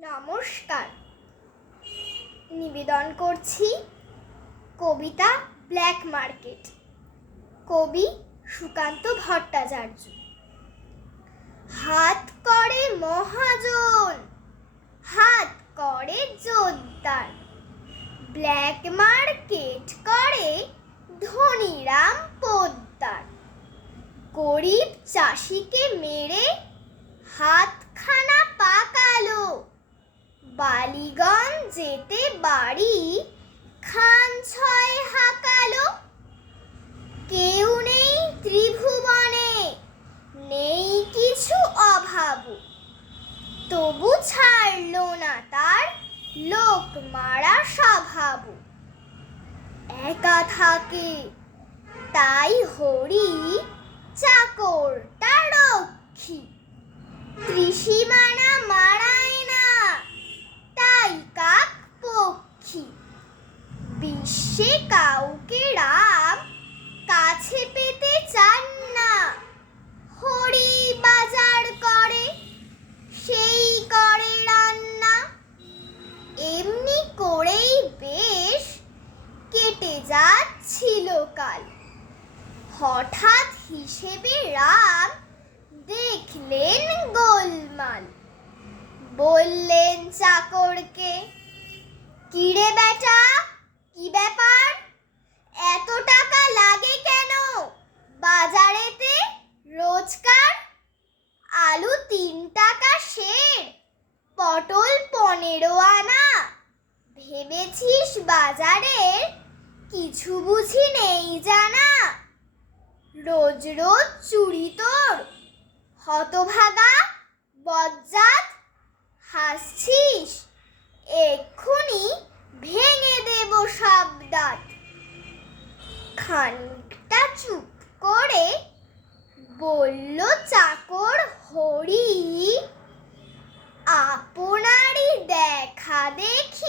নমস্কার। নিবেদন করছি কবিতা ব্ল্যাক মার্কেট। কবি সুকান্ত ভট্টাচার্য। হাত করে মহাজন, হাত করে জোরদার ব্ল্যাক মার্কেট করে ধনীরাম পোদ্দার। গরিব চাষিকে মেরে হাতখানা যেতে বাড়ি। খান ছয় হাকালো। কেউ নেই ত্রিভুবনে, নেই কিছু অভাব তবু ছাড়লো না তার লোক মারা স্বভাব একা থাকে, তাই হরি চাকরটা রক্ষী। ত্রিসীমানা মারায় না তাই কাক পক্ষী বিশ্বে কাউকে রাম কাছে পেতে চান না। হরি বাজার করে, সেই করে রান্না। এমনি করেই বেশ কেটে যাচ্ছিল কাল। হঠাৎ হিসেবে রাম দেখলেন গোলমাল। বললেন চাকরকে, কিরে বেটা কি ব্যাপার? এত টাকা লাগে কেন? বাজারেতে রোজকার আলু তিন টাকা শের পটল পনেরো আনা। ভেবেছিস বাজারের কিছু বুঝি নেই জানা? রোজ রোজ চুরি তোর, হতভাগা বজ্জাত হাসছিস। এক্ষুনি খানটা চুপ করে বলল চাকর হরি আপনারই দেখা দেখি